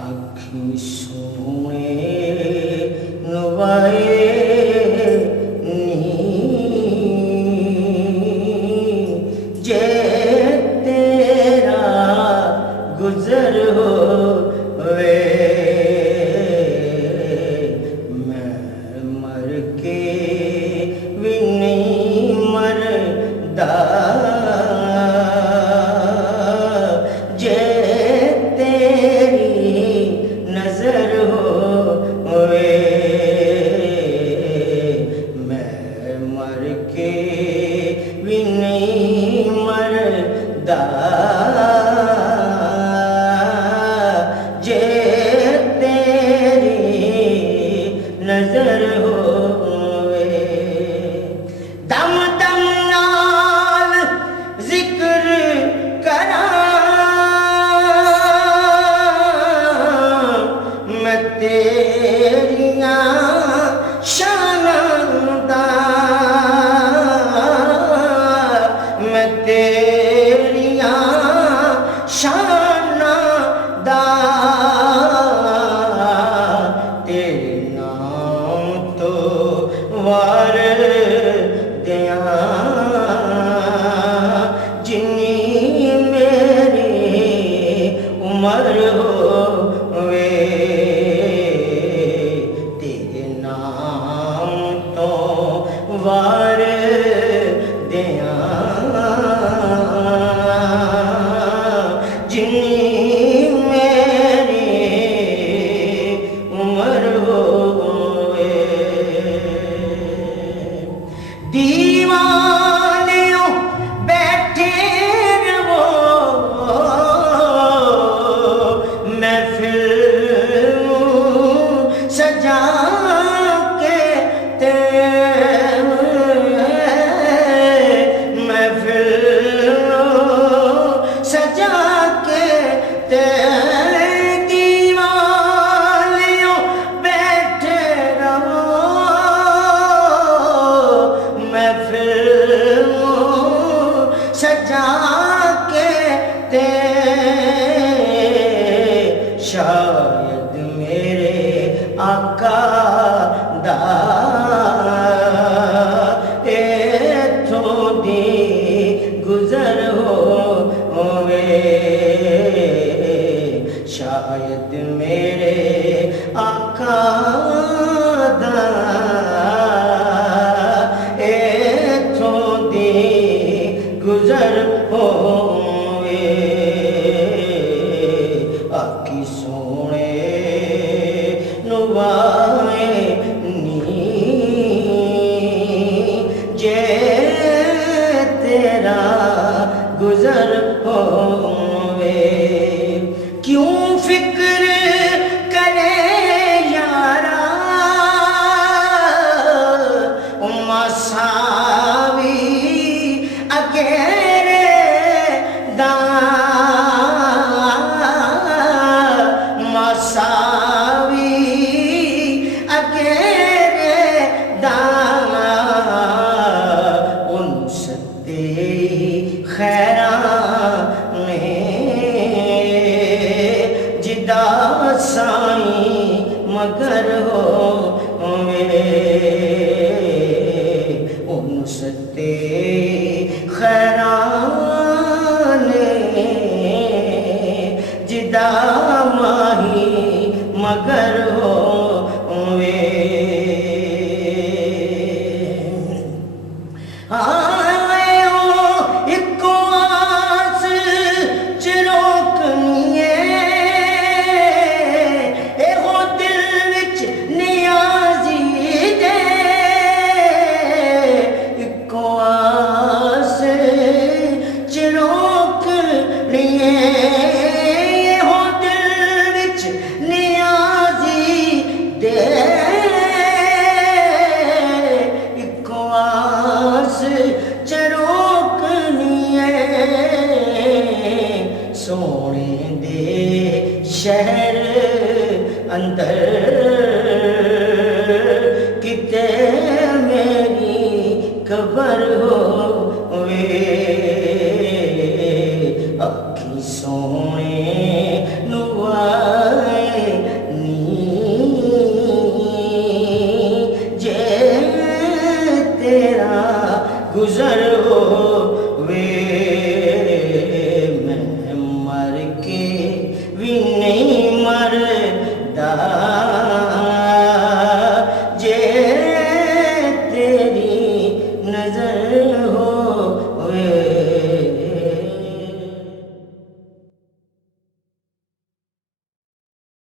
आखी सोने नुवाए जे तेरा गुजर होवे मैं मर के भी नहीं मरदा जे तेरी नजर होवे मैं मर के भी नहीं मरदा जे तेरी नजर होवे दम दम नाल जिक्र करा मैं तेरियां शानां दा मैं तेरियां शानां दा तेरे नाम तो वार दियां जिन्नी मेरी उम्र होवे तेरे नाम तो वार दियां जिन्नी मेरी उम्र होवे दीवानियों बैठे रहो महफिल सजा के महफिल सजा के दीवानियों बैठे रहो महफिल सजा के शायद मेरे आका दा इत्थों दी गुजर होवे शायद मेरे आका दा इत्थों दी गुजर होवे आखी सोने नुवाए नी जे तेरा गुजर होवे क्यों फिक्र करे यारा मसावी अगेरे दा मसावी अगेरे दा उन सत्ते खैरा ने जिदा साई मगर होवे उन सत्ते खैरा ने जिदा माही मगर होवे इको आस चिरोकनीए एहो दिल विच नियाजी दे इको आस चिरोकनीए एहो दिल विच नियाजी दे इको आस चिरोकनीए सोने दे शहर अंदर किते मेरी खबर हो वे